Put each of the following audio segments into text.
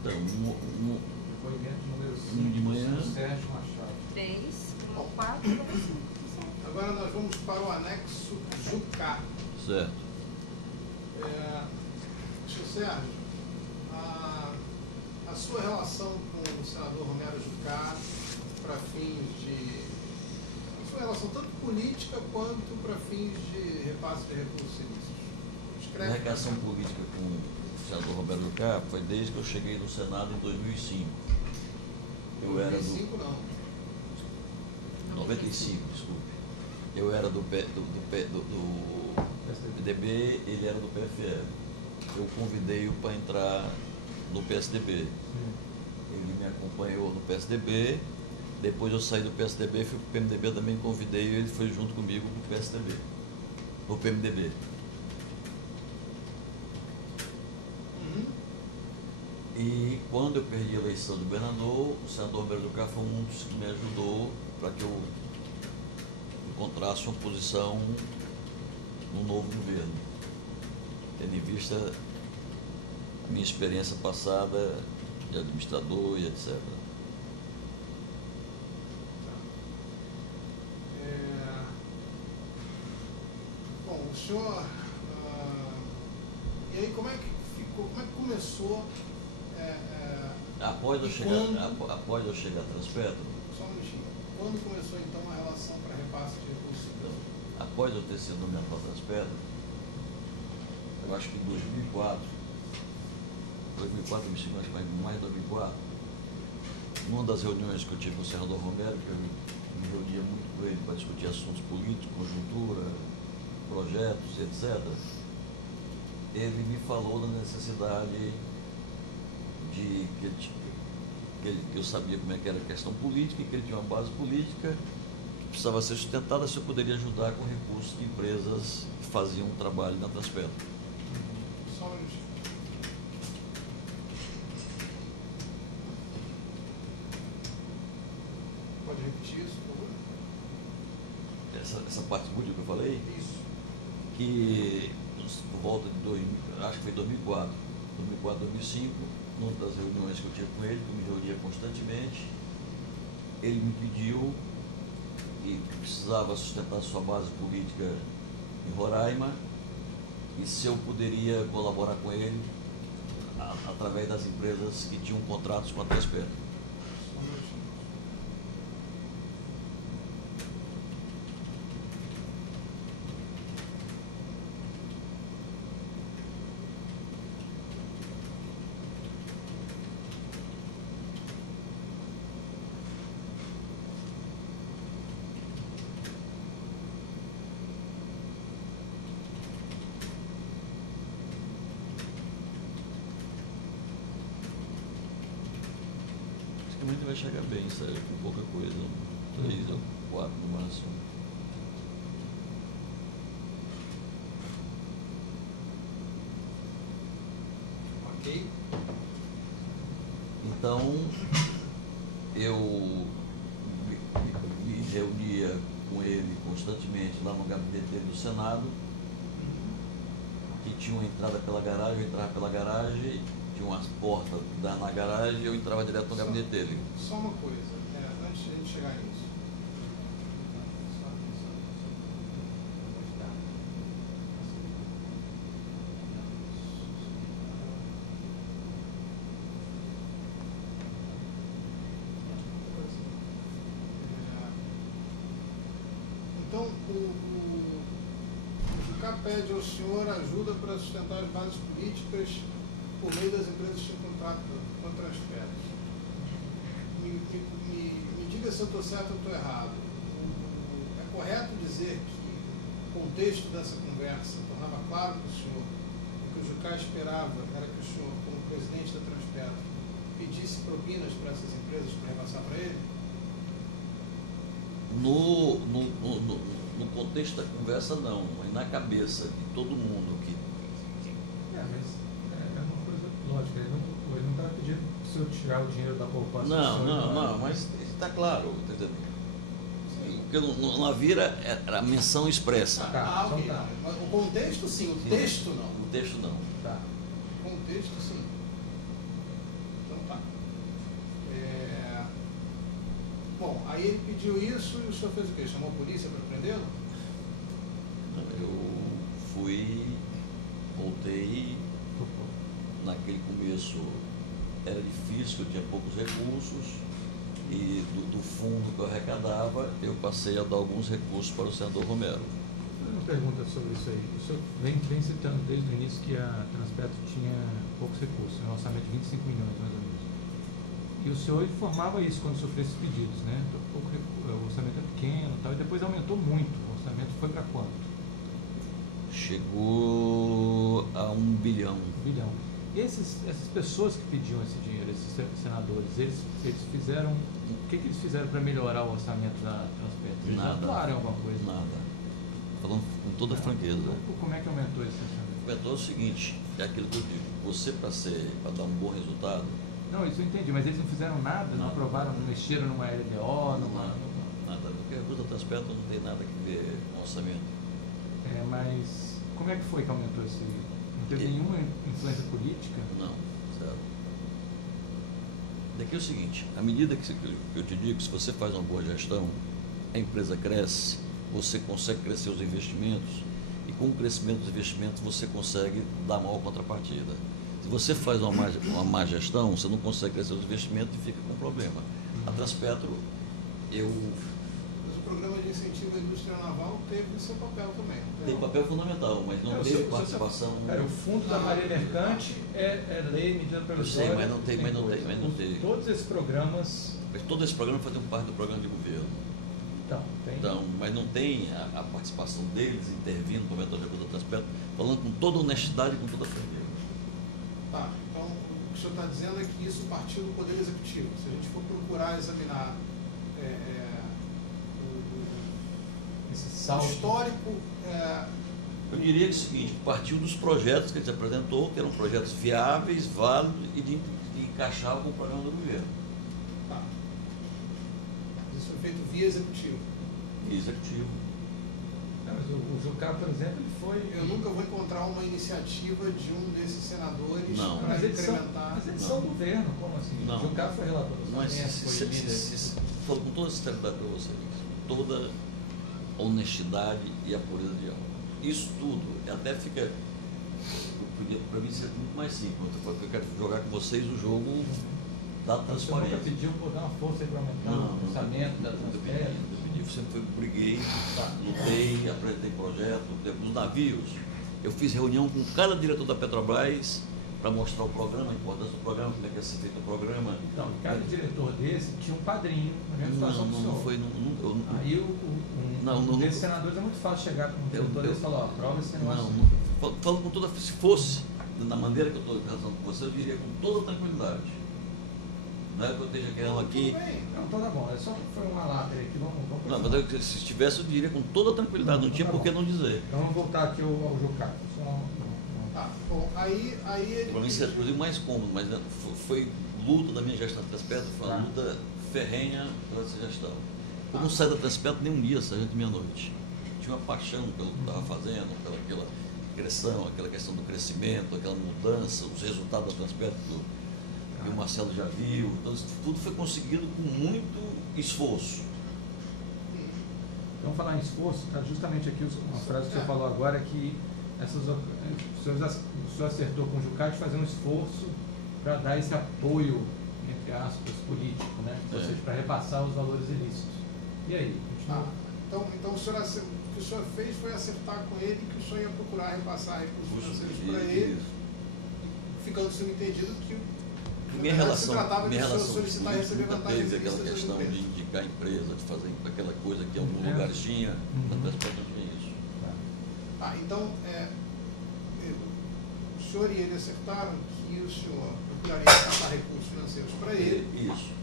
Então, Depoimento número 5 de manhã. Sérgio Machado. 3, 4, 5. Agora nós vamos para o anexo Jucá. certo. Senhor Sérgio, a sua relação com o senador Romero Jucá para fins de... A sua relação tanto política quanto para fins de repasse de recursos ilícitos. A relação política com o senador Romero Jucá foi desde que eu cheguei no Senado em 2005. Eu era do... 2005 não. 95, desculpe. Eu era do PDB, ele era do PFL. Eu convidei-o para entrar no PSDB. Ele me acompanhou no PSDB. Depois eu saí do PSDB, fui para o PMDB, eu também convidei e ele foi junto comigo para o PSDB, para o PMDB. E quando eu perdi a eleição de governador, o senador Romero Jucá foi um dos que me ajudou para que eu encontrasse uma posição no novo governo, tendo em vista a minha experiência passada de administrador e etc. Bom, o senhor... e aí como é que ficou, como é que começou... Após eu chegar a Transpetro, Só um minutinho. Quando começou então a relação para repasse de recursos? após eu ter sido nomeado para Transpetro, eu acho que em 2004, acho que mais de 2004, numa das reuniões que eu tive com o senador Romero, que eu me reunia muito com ele para discutir assuntos políticos, conjuntura, projetos, etc., ele me falou da necessidade de que eu sabia como é que era a questão política e que ele tinha uma base política que precisava ser sustentada, se eu poderia ajudar com recursos de empresas que faziam um trabalho na Transpetro. Só um minutinho. Pode repetir isso, por favor? Essa parte política que eu falei, Isso. que por volta de 2000, acho que foi 2004, 2005, numa das reuniões que eu tive com ele, que eu me reunia constantemente, ele me pediu que precisava sustentar sua base política em Roraima e se eu poderia colaborar com ele através das empresas que tinham contratos com a Transpetro. Só um minutinho. Praticamente vai chegar bem, sério, com pouca coisa, 3 ou 4 no máximo. Ok. Então, eu me reunia com ele constantemente lá no gabinete dele do Senado, que tinha uma entrada pela garagem, eu entrava pela garagem, tinha umas portas que davam na garagem e eu entrava direto no gabinete dele. Só uma coisa, antes de a gente chegar nisso. Então, o Jucá pede ao senhor ajuda para sustentar as bases políticas por meio das empresas que têm contrato com Transpetro. Me diga se eu estou certo ou estou errado. É correto dizer que o contexto dessa conversa tornava claro para o senhor que o Jucá esperava era que o senhor, como presidente da Transpetro, pedisse propinas para essas empresas para repassar para ele? No contexto da conversa, não, mas na cabeça de todo mundo que... Mas é uma coisa lógica, ele não está pedindo para o senhor tirar o dinheiro da poupança. Não, mas está claro, entendeu? Porque não havia a menção expressa. Ok. Tá. Mas o contexto sim, o texto não. O texto não. Tá. O contexto sim. Então Tá. Bom, aí ele pediu isso e o senhor fez o quê? Chamou a polícia para prendê-lo? Eu voltei, naquele começo era difícil, eu tinha poucos recursos, e do fundo que eu arrecadava, eu passei a dar alguns recursos para o senador Romero. Uma pergunta sobre isso aí. O senhor vem citando desde o início que a Transpetro tinha poucos recursos, um orçamento de 25 milhões mais ou menos. E o senhor informava isso quando sofreu esses pedidos, né? O orçamento é pequeno e tal, e depois aumentou muito. O orçamento foi para quanto? Chegou a 1 bilhão. 1 bilhão. Essas pessoas que pediam esse dinheiro, esses senadores, eles fizeram. O que eles fizeram para melhorar o orçamento da Transpetro? Eles Nada. atuaram em alguma coisa? Nada. Falando com toda franqueza. Como é que aumentou esse orçamento? Aumentou o seguinte, é aquilo que eu digo, você para dar um bom resultado. Não, isso eu entendi, mas eles não fizeram nada, não aprovaram, não mexeram numa LDO, Nada, porque a Ruta Transpetro não tem nada a ver com orçamento. Mas como é que foi que aumentou esse? Não teve nenhuma influência política? Não, zero. Daqui é o seguinte, à medida que eu te digo, se você faz uma boa gestão, a empresa cresce, você consegue crescer os investimentos, e com o crescimento dos investimentos você consegue dar maior contrapartida. Se você faz uma má gestão, você não consegue crescer os investimentos e fica com problema. A Transpetro, Mas o programa de incentivo à indústria naval teve seu papel também. tem papel fundamental, mas não teve participação. O fundo da Marinha Mercante é lei, medida provisória. Eu sei, mas não tem. Todos esses programas. Mas todo esse programa fazia parte do programa de governo. Então, mas não tem a participação deles intervindo no momento da Ruta Transpetro, falando com toda honestidade e com toda franqueza. Tá, então o que o senhor está dizendo é que isso partiu do Poder Executivo. Se a gente for procurar examinar o histórico. Eu diria que é o seguinte, partiu dos projetos que eles apresentou, que eram projetos viáveis, válidos e de encaixar com o programa do governo. Tá. Isso foi feito via executivo. Executivo. Mas o Jucá, por exemplo, ele foi. Eu nunca vou encontrar uma iniciativa de um desses senadores para mas incrementar. Mas eles são governo, como assim? Não. O Jucá foi relator do Mas falo com toda sinceridade para vocês, toda honestidade e a pureza de alma. Isso tudo até fica, para mim, ser muito mais simples, porque eu quero jogar com vocês o jogo da transparência. Você nunca pediu por dar uma força para aumentar o orçamento da Transpetro? Eu sempre briguei, lutei, apresentei projeto. Nos navios, eu fiz reunião com cada diretor da Petrobras para mostrar o programa, a importância do programa, como é que ia ser feito o programa. Então, cada diretor desse tinha um padrinho, na mesma situação do senhor. Não foi. Aí um desses senadores é muito fácil chegar com um diretor desse e falar, ó, aprova esse negócio. Falando com toda, se fosse da maneira que eu estou conversando com você, eu diria com toda tranquilidade. Não é que eu esteja querendo aqui. Não, então tá bom, é só que foi uma lata aqui, vamos não, mas se estivesse, eu diria com toda tranquilidade, não tinha por que não dizer. Então vamos voltar aqui ao Jucá. Tá, bom, aí ele. Para mim, isso é inclusive mais cômodo, mas foi luta da minha gestão da Transpetro, foi uma luta ferrenha pela essa gestão. Eu não saí da Transpetro nem um dia, saí de meia-noite. Tinha uma paixão pelo que estava fazendo, pela aquela criação, aquela questão do crescimento, aquela mudança, os resultados da Transpetro, que o Marcelo já viu. Então, isso tudo foi conseguido com muito esforço. Vamos falar em esforço, tá? Justamente aqui uma frase que você falou agora, que o senhor acertou com o Jucá de fazer um esforço para dar esse apoio, entre aspas, político, né? Ou seja, para repassar os valores ilícitos. E aí? Então o que o senhor fez foi acertar com ele que o senhor ia procurar repassar recursos financeiros para ele, ficando subentendido que minha relação solicitar e receber vantagens teve aquela questão de indicar a empresa, de fazer aquela coisa que em algum lugar tinha, na Transpetro não tinha isso. Então, o senhor e ele acertaram que o senhor procuraria captar recursos financeiros para ele. Isso.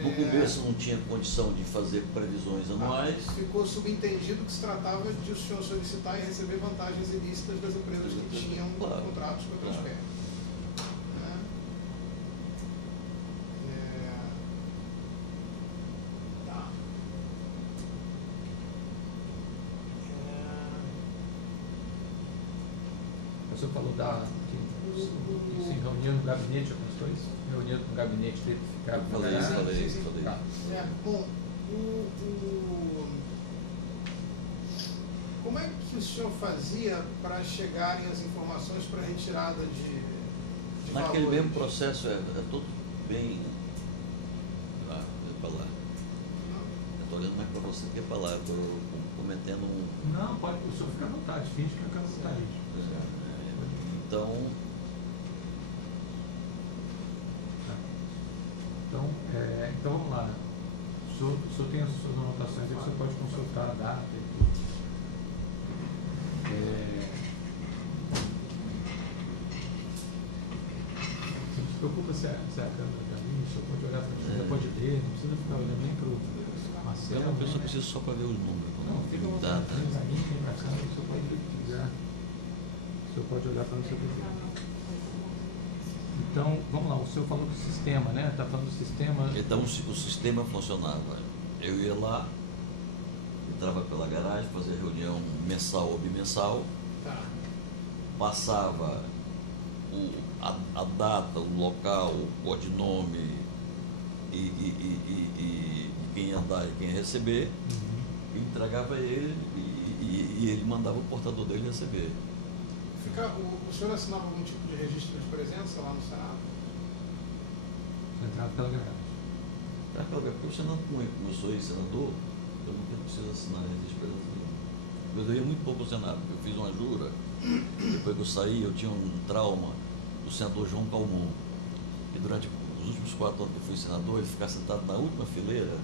No começo não tinha condição de fazer previsões anuais. Ficou subentendido que se tratava de o senhor solicitar e receber vantagens ilícitas das empresas que tinham contratos com a Transpetro. O senhor falou Sim, reunia no gabinete algumas coisas? Reunia no gabinete dele, ficava Falei isso. Tá. Bom, como é que o senhor fazia para chegarem as informações para retirada de Naquele valores? mesmo processo é tudo bem. Falar. Eu estou olhando mais para você que falar, estou cometendo um. Não, pode, o senhor fica à vontade, finge que fica à vontade. Então, Então vamos lá. O senhor tem as suas anotações aí, você pode consultar a data e tudo. Não se preocupa se é a câmera para mim, o senhor pode olhar para mim, pode ler, não precisa ficar olhando nem para o Marcelo. a pessoa né? precisa só para ver os números. Não, fica à vontade, para mim, tem para cá, o senhor pode ver o que quiser. O senhor pode olhar para o seu perfil. Então, vamos lá, o senhor falou do sistema, né? Está falando do sistema. Então o sistema funcionava. Eu ia lá, entrava pela garagem, fazia reunião mensal ou bimensal, Tá. passava a data, o local, o codinome e quem ia dar e quem ia receber, e entregava a ele e ele mandava o portador dele receber. O senhor assinava algum tipo de registro de presença lá no Senado? Entrava pela garagem. Porque o Senado, como eu sou ex-senador, eu não preciso assinar registro de presença nenhuma. Mas eu ia muito pouco ao Senado, porque eu fiz uma jura, depois que eu saí, eu tinha um trauma do senador João Calmon. E durante os últimos 4 anos que eu fui senador, ele ficava sentado na última fileira,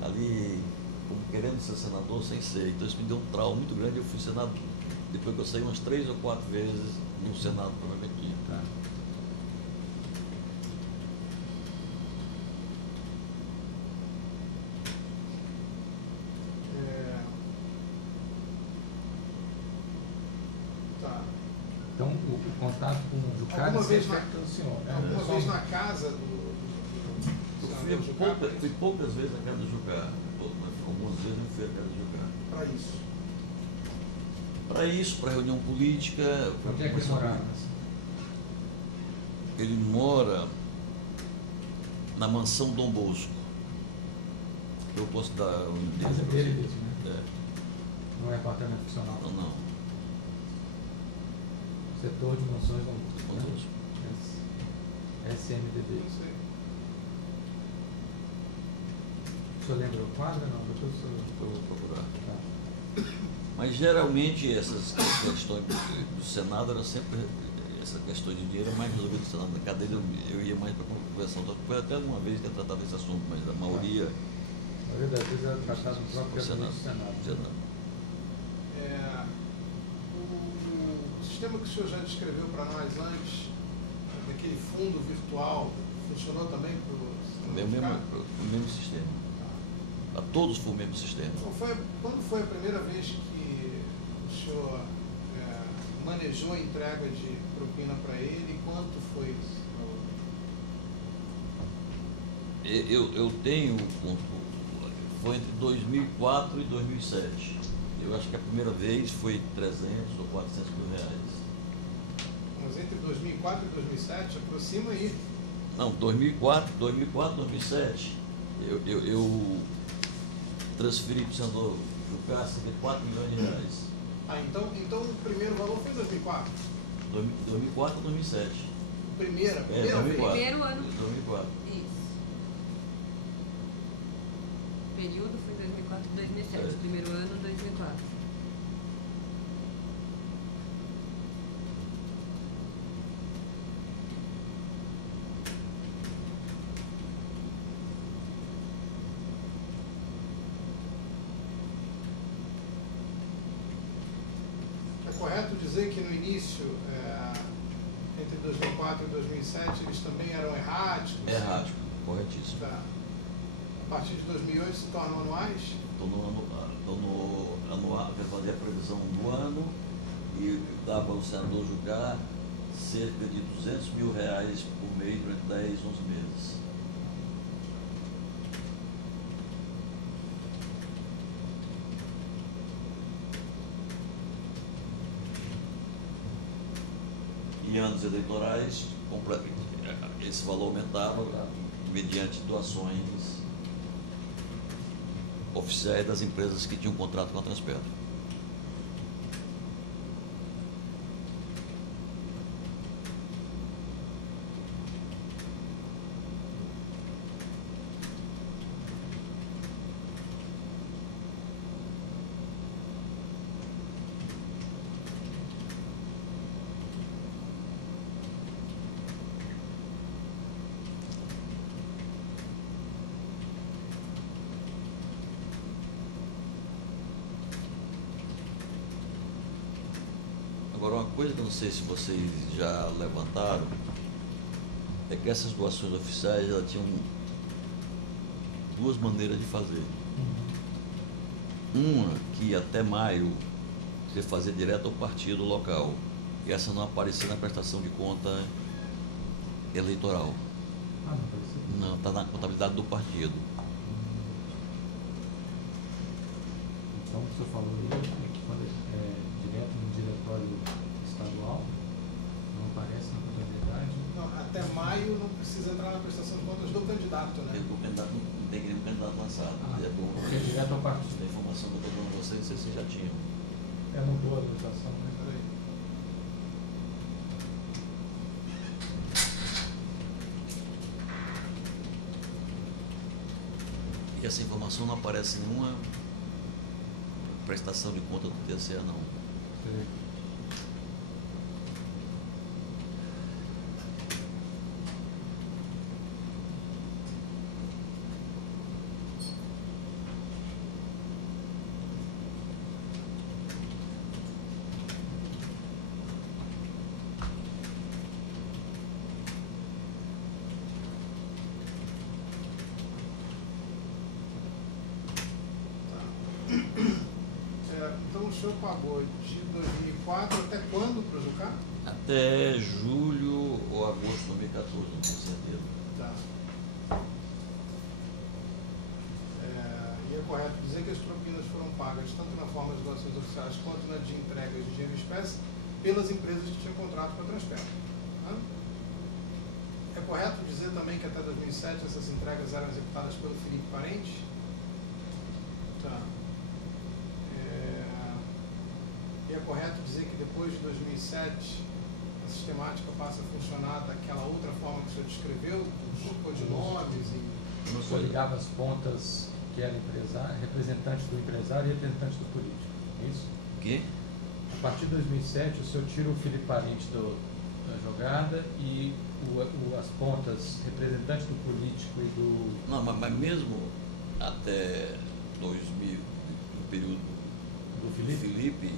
ali, como querendo ser senador sem ser. Então isso me deu um trauma muito grande, eu fui senador. Depois que eu saí umas 3 ou 4 vezes no Senado para me aqui. Tá. Tá. Então, o contato com o Jucá Alguma é vez feito pelo senhor. né? Alguma Só- vez na casa do Eu senador Jucá fui poucas vezes na casa do Jucá, mas algumas vezes eu fui à casa do Jucá. para isso? Para isso, para reunião política. Onde é que ele morava? Ele mora na mansão Dom Bosco. Eu posso dar o Casa endereço. dele mesmo, né? É. Não é apartamento funcional. Não. Setor de mansões Dom Bosco, Dom né? Bosco. SMDB. Não sei. O senhor lembra o quadro? Não, depois o senhor... Vou procurar. Tá. Mas geralmente essas questões do Senado era sempre essa questão de dinheiro mais resolvida do Senado. Na cadeira eu ia mais para conversar. Foi até uma vez que eu tratava desse assunto, mas a maioria. Na verdade, às vezes era tratado no próprio o gabinete do Senado. Senado. O sistema que o senhor já descreveu para nós antes, daquele fundo virtual, funcionou também para O mesmo sistema. A todos foi o mesmo sistema. Então, quando foi a primeira vez que o senhor manejou a entrega de propina para ele e quanto foi isso? Eu tenho, foi entre 2004 e 2007. Eu acho que a primeira vez foi 300 ou 400 mil reais. Mas entre 2004 e 2007, aproxima aí. Não, 2004, 2007, eu transferi para o senador Jucá cerca de 4 milhões de reais. Então o primeiro valor foi em 2004? 2004 a 2007. Primeira É, vez? 2004. Primeiro ano. 2004. Isso. O período foi 2004 e 2007. É. Primeiro ano, 2004. É correto dizer que no início, entre 2004 e 2007, eles também eram erráticos? Errático, corretíssimo. Tá. A partir de 2008 se tornam anuais? Estou no anual, quer fazer a previsão do ano e dava ao senador Jucá cerca de 200 mil reais por mês durante 10, 11 meses. Em anos eleitorais, esse valor aumentava mediante doações oficiais das empresas que tinham contrato com a Transpetro. Agora, uma coisa que eu não sei se vocês já levantaram é que essas doações oficiais elas tinham duas maneiras de fazer. Uma que até maio você fazia direto ao partido local, e essa não aparecia na prestação de conta eleitoral. Ah, não apareceu? Não, está na contabilidade do partido. Então, o que o senhor falou aí é que quando é direto no diretório estadual, não aparece na contabilidade. Não, até maio não precisa entrar na prestação de contas do candidato, né? O candidato não tem nenhum candidato lançado. É bom. Porque é direto ao partido. A informação que eu estou dando a vocês, não sei se vocês já tinham. É, mudou a legislação, né? Peraí. E essa informação não aparece em nenhuma prestação de conta do TCE, não. Sei. Então o senhor pagou de 2004 até quando para o Jucá? Até julho ou agosto de 2014, não tenho certeza. Tá. E é correto dizer que as propinas foram pagas tanto na forma de doações oficiais quanto na de entregas de dinheiro em espécie pelas empresas que tinham contrato com a Transpetro. Tá? É correto dizer também que até 2007 essas entregas eram executadas pelo Felipe Parente? Tá. E é correto dizer que depois de 2007 a sistemática passa a funcionar daquela outra forma que o senhor descreveu, com codinomes e... O senhor ligava as pontas que era empresário, representante do empresário e representante do político, é isso? O quê? A partir de 2007, o senhor tira o Felipe Parente da jogada e as pontas representante do político e do... Não, mas mesmo até 2000, no período Do do Felipe? Felipe,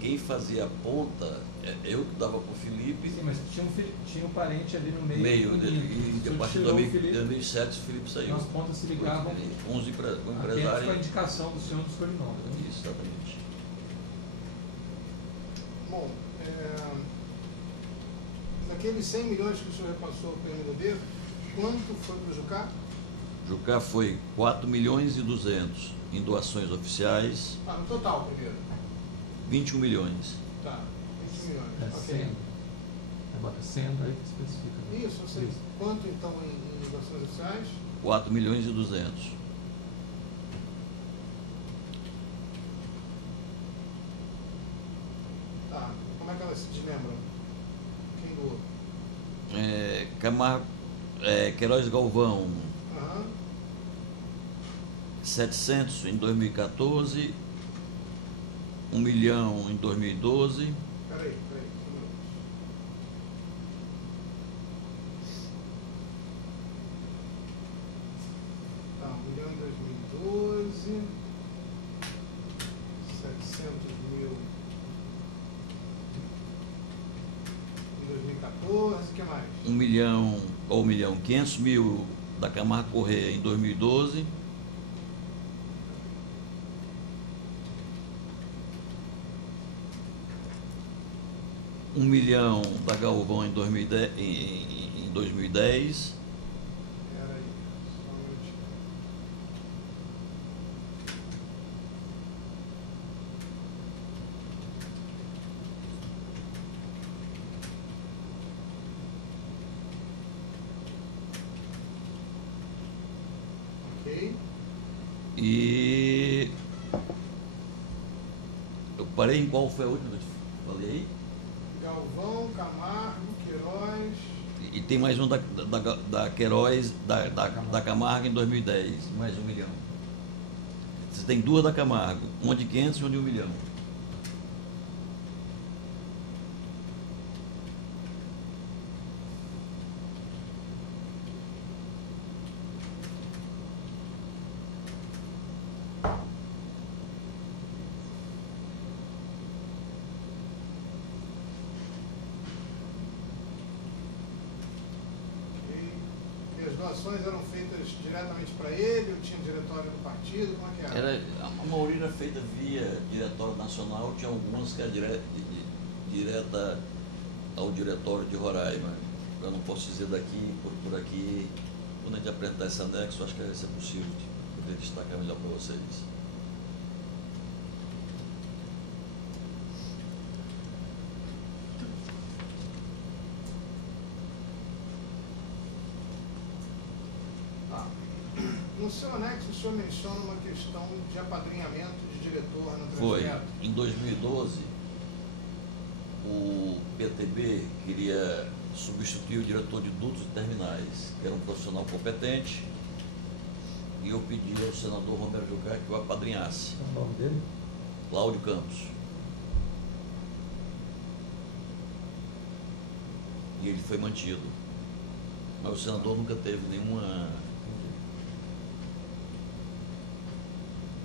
quem fazia a ponta, eu que dava para o Felipe, Sim, mas tinha um parente ali no meio. meio, unido. e O senhor a partir de tirou o Felipe, 2007 o Felipe saiu. então as pontas se ligavam Uns o apenas empresário. com a indicação do senhor dos codinomes. Né? Isso, exatamente. Bom, daqueles 100 milhões que o senhor repassou para o MDB, quanto foi para o Jucá? Jucá foi 4 milhões e 200 em doações oficiais, Ah, no total primeiro. 21 milhões. Tá, 20 milhões. É Ok. sendo. Aí bota sendo, aí especifica. Né? Isso, eu sei. Quanto então em doações oficiais? 4 milhões e 200. Tá, como é que elas se desmembram? Quem doou? Camargo, Queiroz Galvão, Aham. 700 em 2014, 1 milhão em 2012, Peraí, um minuto. Tá, 1 milhão em 2012, 700 mil em 2014, o que mais? 1 milhão, ou 1 milhão, 500 mil da Camargo Corrêa em 2012, um milhão da Galvão em 2010, em 2010, Peraí, só um minutinho. E eu parei em qual foi a última que eu te falei aí? Galvão, Camargo, Queiroz. E tem mais um da Queiroz, da Camargo em 2010, mais 1 milhão. Você tem duas da Camargo, uma de 500 e uma de 1 milhão. E as doações eram feitas diretamente para ele, ou tinha diretório do partido, como é que era? A maioria era feita via Diretório Nacional, tinha algumas que era direta ao Diretório de Roraima. Eu não posso dizer daqui, por aqui, quando a gente apresentar esse anexo, acho que vai ser possível de poder destacar melhor para vocês. No seu anexo, o senhor menciona uma questão de apadrinhamento de diretor no Foi. projeto. Em 2012, o PTB queria substituir o diretor de dutos e terminais, que era um profissional competente, e eu pedi ao senador Romero Jucá que o apadrinhasse. O nome dele? Cláudio Campos. E ele foi mantido. Mas o senador nunca teve nenhuma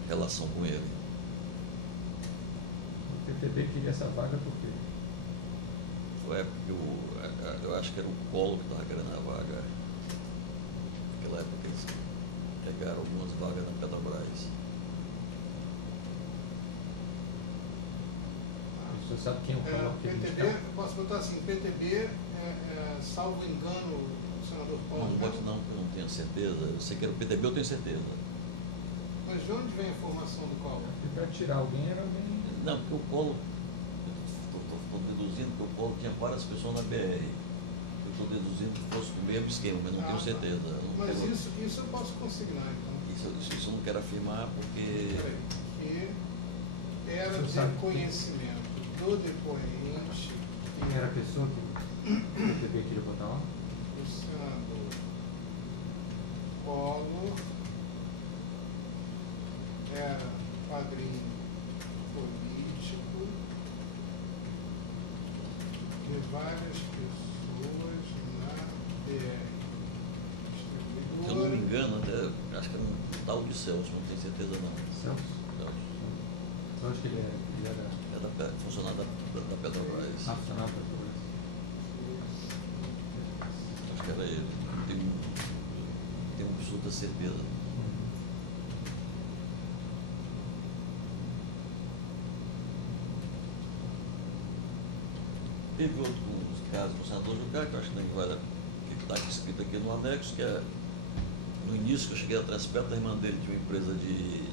relação com ele. O PTB queria essa vaga por quê? Foi a época que eu acho que era o Collor que estava querendo a vaga. Naquela época eles pegaram algumas vagas na Petrobras. O senhor sabe quem é o Collor que ele PTB, indica? posso botar assim, PTB, salvo engano, o senador Paulo. Não bote não, porque eu não tenho certeza. Eu sei que era o PTB, eu tenho certeza. Mas de onde vem a informação do Collor? E para tirar alguém era alguém. Não, porque o Collor, estou deduzindo que o Collor tinha várias pessoas na BR. Eu estou deduzindo que fosse o mesmo esquema, mas não tenho certeza. Eu não Mas tenho- isso eu posso consignar, então. Isso eu não quero afirmar porque Que era O senhor de sabe conhecimento do depoente Quem era a pessoa que o PTB queria botar lá? do senador Collor, era padrinho político de várias pessoas na BR se eu não me Distribuidora. engano, até, acho que era um tal de Celso, não tenho certeza não. Celso? Celso. Eu acho que ele era É funcionário da Petrobras. nacional para o Acho que era ele. Tenho absoluta certeza. Teve outros casos com o senador Jucá, que eu acho que nem vai, que está escrito aqui no anexo, que é no início que eu cheguei atrás perto da irmã dele, tinha uma empresa de.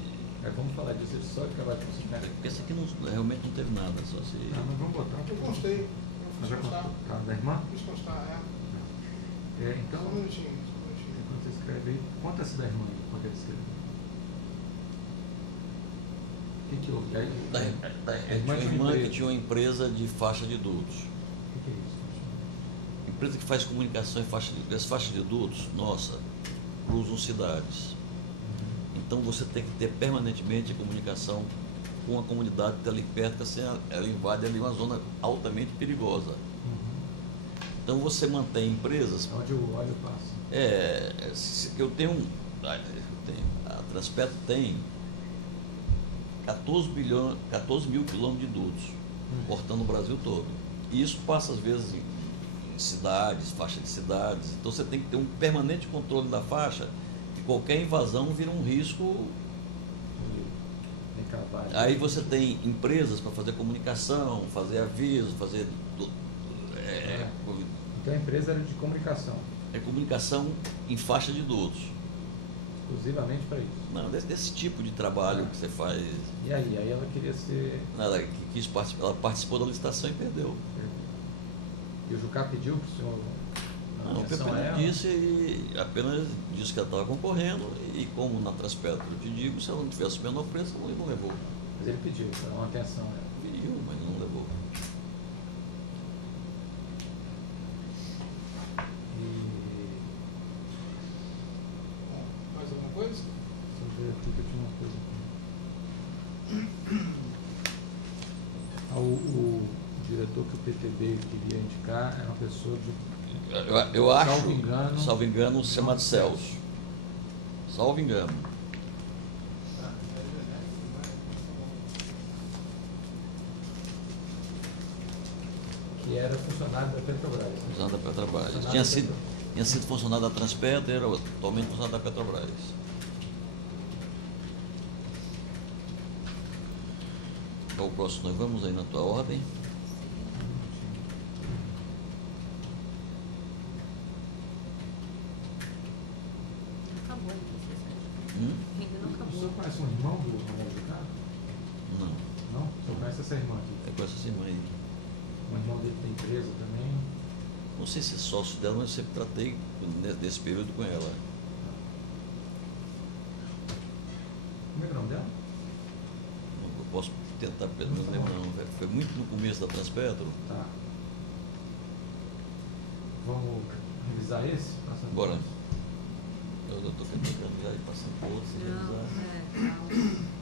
Vamos falar disso só de acabar de você. Porque esse aqui realmente não teve nada, só se. Não, mas vamos botar. Eu constei, eu Mas fiz já constar. constou? Caso da irmã? Fiz constar, Então, Só um minutinho, só um minutinho. quando você escreve aí, conta essa da irmã, quando ele escreveu. O que houve? Aí, Tinha uma irmã que tinha uma empresa de faixa de dutos. O que é isso? Empresa que faz comunicação em faixa de. As faixas de dutos, nossa, cruzam cidades. Então você tem que ter permanentemente comunicação com a comunidade que está ali perto, porque senão ela invade ali uma zona altamente perigosa. Então você mantém empresas. Onde o óleo passa. Eu tenho. A Transpetro tem 14 mil quilômetros de dutos, cortando o Brasil todo. E isso passa às vezes em cidades, faixa de cidades. Então você tem que ter um permanente controle da faixa, que qualquer invasão vira um risco. Aí você tem empresas para fazer comunicação, fazer aviso, fazer. Então a empresa era de comunicação, É comunicação em faixa de dutos. exclusivamente para isso. Não, desse tipo de trabalho que você faz. E aí? Aí ela queria ser. Ela quis participar, ela participou da licitação e perdeu. E o Jucá pediu para o senhor uma Não, o que atenção a apenas ela? disse, e apenas disse que ela estava concorrendo, e como na Transpetro eu te digo, se ela não tivesse o menor preço, ele não levou. Mas ele pediu, para uma atenção a ela. Pediu, mas não levou. E Bom, mais alguma coisa? deixa eu ver aqui que eu tinha uma coisa aqui. O diretor que o PTB queria indicar era uma pessoa de. Eu acho, salvo engano, se chama Celso. Salvo engano. Que era funcionário da Petrobras. Né? Funcionário da Petrobras. Funcionário Tinha da sido, Petrobras. tinha sido funcionário da Transpetro, era atualmente funcionário da Petrobras. Qual o próximo? Nós vamos aí na tua ordem. Acabou ainda, você Hum? ainda não O acabou. senhor conhece um irmão do Manuel de Carlos? Não, Não? O senhor conhece essa irmã aqui? é com essa irmã aí. O irmão dele tem empresa também. Não sei se é sócio dela, mas eu sempre tratei nesse período com ela. Como é que é o nome dela? Eu posso tentar, não lembro não. Foi muito no começo da Transpetro. Tá. Vamos revisar esse? Passando Bora. Eu estou tentando já ir passando por outros e Não, revisar. calma.